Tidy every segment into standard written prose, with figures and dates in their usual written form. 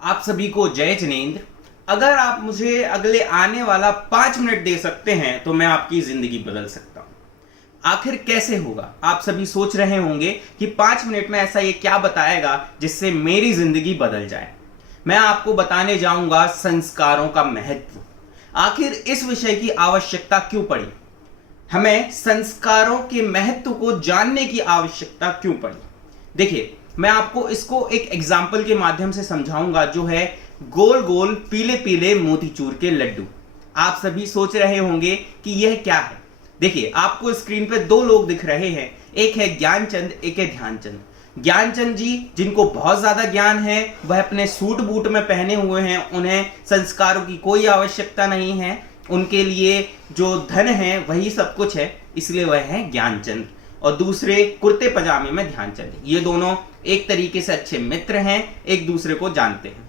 आप सभी को जय जिनेंद्र। अगर आप मुझे अगले आने वाला 5 मिनट दे सकते हैं तो मैं आपकी जिंदगी बदल सकता हूं। आखिर कैसे होगा? आप सभी सोच रहे होंगे कि 5 मिनट में ऐसा ये क्या बताएगा जिससे मेरी जिंदगी बदल जाए। मैं आपको बताने जाऊंगा संस्कारों का महत्व। आखिर इस विषय की आवश्यकता क्यों पड़ी? हमें संस्कारों के महत्व को जानने की आवश्यकता क्यों पड़ी? देखिए, मैं आपको इसको एक एग्जाम्पल के माध्यम से समझाऊंगा, जो है गोल गोल पीले पीले मोतीचूर के लड्डू। आप सभी सोच रहे होंगे कि यह क्या है। देखिए, आपको स्क्रीन पे दो लोग दिख रहे हैं, एक है ज्ञानचंद, एक है ध्यानचंद। ज्ञानचंद जी, जिनको बहुत ज्यादा ज्ञान है, वह अपने सूट बूट में पहने हुए हैं, उन्हें संस्कारों की कोई आवश्यकता नहीं है, उनके लिए जो धन है वही सब कुछ है, इसलिए वह है ज्ञानचंद। और दूसरे कुर्ते पजामे में ध्यानचंद। ये दोनों एक तरीके से अच्छे मित्र हैं, एक दूसरे को जानते हैं।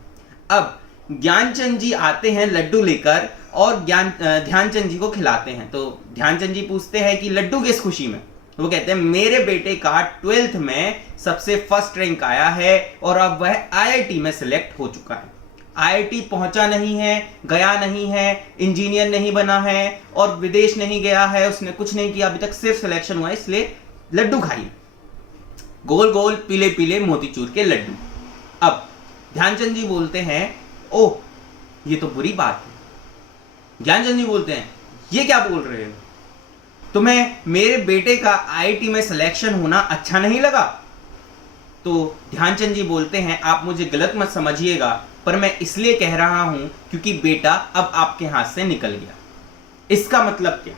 अब ज्ञानचंद जी आते हैं लड्डू लेकर और ध्यानचंद जी को खिलाते हैं। तो ध्यानचंद जी पूछते हैं कि लड्डू किस खुशी में? वो कहते हैं मेरे बेटे का 12th में सबसे फर्स्ट रैंक आया है और अब वह आईआईटी में सिलेक्ट हो चुका है। आईआईटी पहुंचा नहीं है, गया नहीं है, इंजीनियर नहीं बना है और विदेश नहीं गया है, उसने कुछ नहीं किया अभी तक, सिर्फ सिलेक्शन हुआ है, इसलिए लड्डू खाइए, गोल गोल पीले पीले मोतीचूर के लड्डू। अब ध्यानचंद जी बोलते हैं, ओह ये तो बुरी बात है। ज्ञानचंद जी बोलते हैं, ये क्या बोल रहे हो? तुम्हें मेरे बेटे का आईआईटी में सिलेक्शन होना अच्छा नहीं लगा? तो ध्यानचंद जी बोलते हैं, आप मुझे गलत मत समझिएगा, पर मैं इसलिए कह रहा हूं क्योंकि बेटा अब आपके हाथ से निकल गया। इसका मतलब क्या?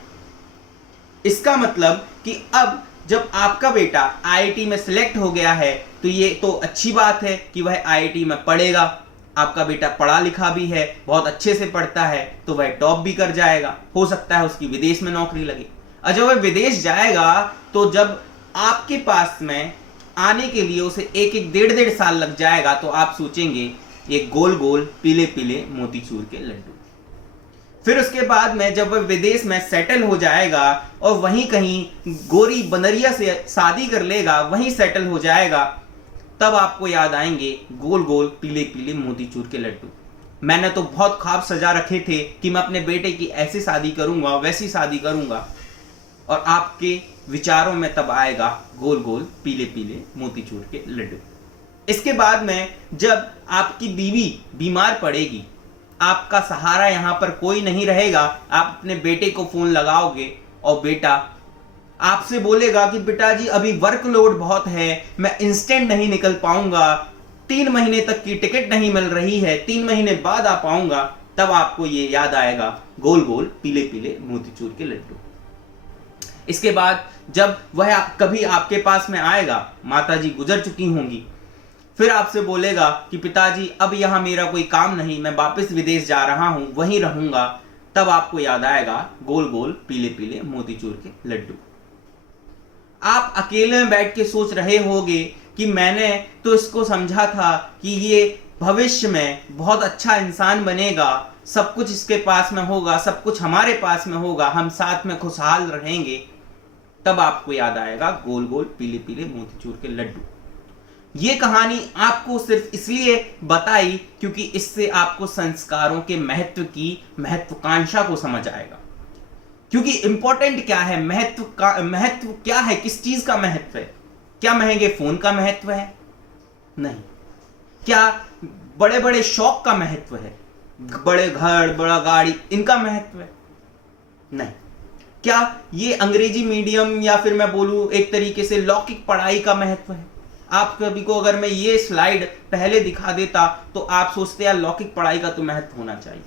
इसका मतलब कि अब जब आपका बेटा आईआईटी में सिलेक्ट हो गया है तो ये तो अच्छी बात है कि वह आईआईटी में पढ़ेगा। आपका बेटा पढ़ा लिखा भी है, बहुत अच्छे से पढ़ता है, तो वह टॉप भी कर जाएगा, हो सकता है उसकी विदेश में नौकरी लगे। और जब वह विदेश जाएगा तो जब आपके पास में आने के लिए उसे एक एक डेढ़ साल लग जाएगा, तो आप सोचेंगे ये गोल गोल पीले पीले मोतीचूर के लड्डू। फिर उसके बाद में जब वह विदेश में सेटल हो जाएगा और वहीं कहीं गोरी बनरिया से शादी कर लेगा, वहीं सेटल हो जाएगा, तब आपको याद आएंगे गोल गोल पीले पीले मोतीचूर के लड्डू। मैंने तो बहुत ख्वाब सजा रखे थे कि मैं अपने बेटे की ऐसी शादी करूंगा, वैसी शादी करूंगा, और आपके विचारों में तब आएगा गोल गोल पीले पीले मोतीचूर के लड्डू। इसके बाद में जब आपकी बीवी बीमार पड़ेगी, आपका सहारा यहां पर कोई नहीं रहेगा, आप अपने बेटे को फोन लगाओगे और बेटा आपसे बोलेगा कि पिताजी अभी वर्कलोड बहुत है, मैं इंस्टेंट नहीं निकल पाऊंगा, 3 महीने तक की टिकट नहीं मिल रही है, 3 महीने बाद आ पाऊंगा। तब आपको ये याद आएगा गोल गोल पीले पीले मोतीचूर के लड्डू। इसके बाद जब वह कभी आपके पास में आएगा, माताजी गुजर चुकी होंगी, फिर आपसे बोलेगा कि पिताजी अब यहां मेरा कोई काम नहीं, मैं वापस विदेश जा रहा हूं, वहीं रहूंगा। तब आपको याद आएगा गोल गोल पीले पीले मोतीचूर के लड्डू। आप अकेले में बैठ के सोच रहे होंगे कि मैंने तो इसको समझा था कि ये भविष्य में बहुत अच्छा इंसान बनेगा, सब कुछ इसके पास में होगा, सब कुछ हमारे पास में होगा, हम साथ में खुशहाल रहेंगे। तब आपको याद आएगा गोल गोल पीले पीले मोतीचूर के लड्डू। ये कहानी आपको सिर्फ इसलिए बताई क्योंकि इससे आपको संस्कारों के महत्व की महत्वाकांक्षा को समझ आएगा। क्योंकि इंपॉर्टेंट क्या है, महत्व क्या है, किस चीज का महत्व है? क्या महंगे फोन का महत्व है? नहीं। क्या बड़े बड़े शौक का महत्व है? बड़े घर, बड़ा गाड़ी, इनका महत्व है? नहीं। क्या ये अंग्रेजी मीडियम या फिर मैं बोलूं एक तरीके से लौकिक पढ़ाई का महत्व है? आप कभी को अगर मैं ये स्लाइड पहले दिखा देता तो आप सोचते यार लौकिक पढ़ाई का तो महत्व होना चाहिए,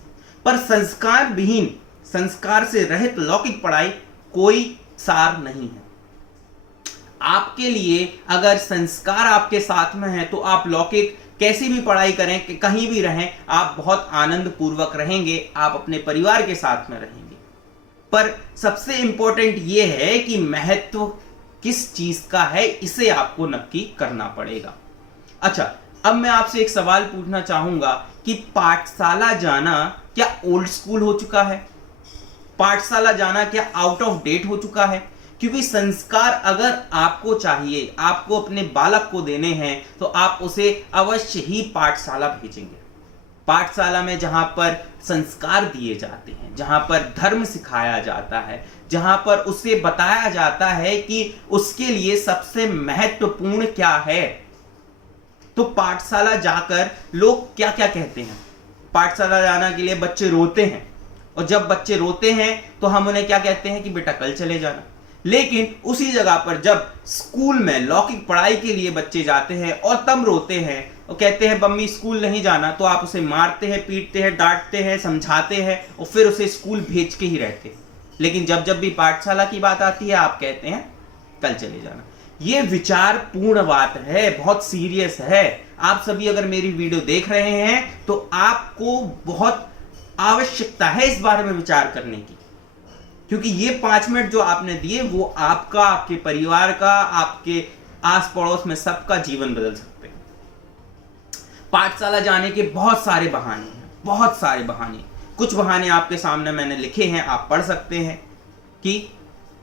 पर संस्कार विहीन, संस्कार से रहित लौकिक पढ़ाई कोई सार नहीं है। आपके लिए अगर संस्कार आपके साथ में है तो आप लौकिक कैसी भी पढ़ाई करें, कहीं भी रहें, आप बहुत आनंद पूर्वक रहेंगे, आप अपने परिवार के साथ में रहेंगे। पर सबसे इंपॉर्टेंट यह है कि महत्व किस चीज का है, इसे आपको नक्की करना पड़ेगा। अच्छा, अब मैं आपसे एक सवाल पूछना चाहूंगा कि पाठशाला जाना क्या ओल्ड स्कूल हो चुका है? पाठशाला जाना क्या आउट ऑफ डेट हो चुका है? क्योंकि संस्कार अगर आपको चाहिए, आपको अपने बालक को देने हैं, तो आप उसे अवश्य ही पाठशाला भेजेंगे। पाठशाला में जहां पर संस्कार दिए जाते हैं, जहां पर धर्म सिखाया जाता है, जहां पर उसे बताया जाता है कि उसके लिए सबसे महत्वपूर्ण क्या है। तो पाठशाला जाकर लोग क्या क्या कहते हैं। पाठशाला जाने के लिए बच्चे रोते हैं, और जब बच्चे रोते हैं तो हम उन्हें क्या कहते हैं कि बेटा कल चले जाना। लेकिन उसी जगह पर जब स्कूल में लौकिक पढ़ाई के लिए बच्चे जाते हैं और तब रोते हैं और कहते हैं मम्मी स्कूल नहीं जाना, तो आप उसे मारते हैं, पीटते हैं, डांटते हैं, समझाते हैं और फिर उसे स्कूल भेज के ही रहते हैं। लेकिन जब जब भी पाठशाला की बात आती है आप कहते हैं कल चले जाना। ये विचार पूर्ण बात है, बहुत सीरियस है। आप सभी अगर मेरी वीडियो देख रहे हैं तो आपको बहुत आवश्यकता है इस बारे में विचार करने की, क्योंकि ये 5 मिनट जो आपने दिए वो आपका, आपके परिवार का, आपके आस पड़ोस में सबका जीवन बदल सकते हैं। पाठशाला जाने के बहुत सारे बहाने हैं, बहुत सारे बहाने। कुछ बहाने आपके सामने मैंने लिखे हैं, आप पढ़ सकते हैं कि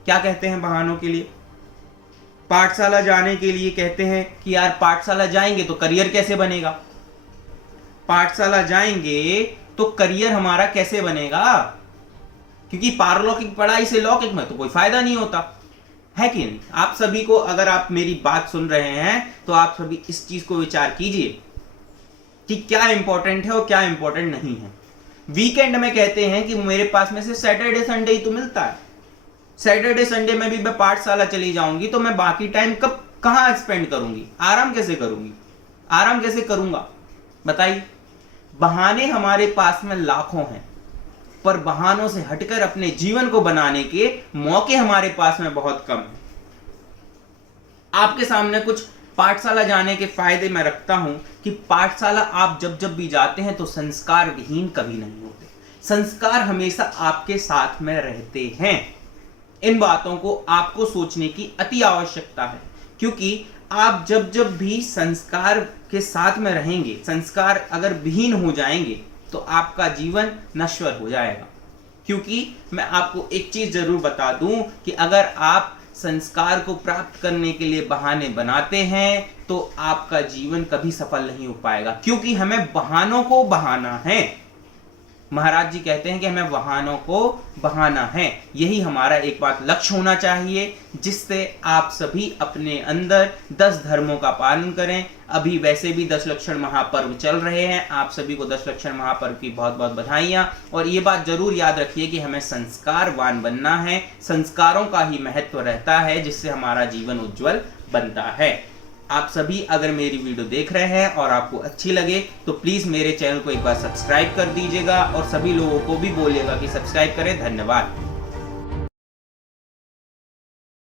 क्या कहते हैं बहानों के लिए। पाठशाला जाने के लिए कहते हैं कि यार पाठशाला जाएंगे तो करियर कैसे बनेगा, पाठशाला जाएंगे तो करियर हमारा कैसे बनेगा, क्योंकि पारलौकिक पढ़ाई से लौकिक में तो कोई फायदा नहीं होता है कि नहीं। आप सभी को, अगर आप मेरी बात सुन रहे हैं तो आप सभी इस चीज को विचार कीजिए कि क्या इंपॉर्टेंट है और क्या इंपॉर्टेंट नहीं है। वीकेंड में कहते हैं कि मेरे पास में से सैटरडे संडे ही तो मिलता है, सैटरडे संडे में भी मैं पाठशाला चली जाऊंगी तो मैं बाकी टाइम कब कहां स्पेंड करूंगी, आराम कैसे करूंगी, आराम कैसे करूंगा, बताइए। बहाने हमारे पास में लाखों हैं, पर बहानों से हटकर अपने जीवन को बनाने के मौके हमारे पास में बहुत कम है। आपके सामने कुछ पाठशाला जाने के फायदे मैं रखता हूं कि पाठशाला आप जब जब भी जाते हैं तो संस्कार विहीन कभी नहीं होते, संस्कार हमेशा आपके साथ में रहते हैं। इन बातों को आपको सोचने की अति आवश्यकता है, क्योंकि आप जब जब भी संस्कार के साथ में रहेंगे, संस्कार अगर विहीन हो जाएंगे तो आपका जीवन नश्वर हो जाएगा। क्योंकि मैं आपको एक चीज जरूर बता दूं कि अगर आप संस्कार को प्राप्त करने के लिए बहाने बनाते हैं तो आपका जीवन कभी सफल नहीं हो पाएगा, क्योंकि हमें बहानों को बहाना है। महाराज जी कहते हैं कि हमें बहानों को बहाना है। यही हमारा एक बात लक्ष्य होना चाहिए, जिससे आप सभी अपने अंदर 10 धर्मों का पालन करें। अभी वैसे भी 10 लक्षण महापर्व चल रहे हैं, आप सभी को 10 लक्षण महापर्व की बहुत बहुत बधाइयां। और ये बात जरूर याद रखिए कि हमें संस्कारवान बनना है, संस्कारों का ही महत्व रहता है, जिससे हमारा जीवन उज्जवल बनता है। आप सभी अगर मेरी वीडियो देख रहे हैं और आपको अच्छी लगे तो प्लीज मेरे चैनल को एक बार सब्सक्राइब कर दीजिएगा और सभी लोगों को भी बोलिएगा कि सब्सक्राइब करें। धन्यवाद।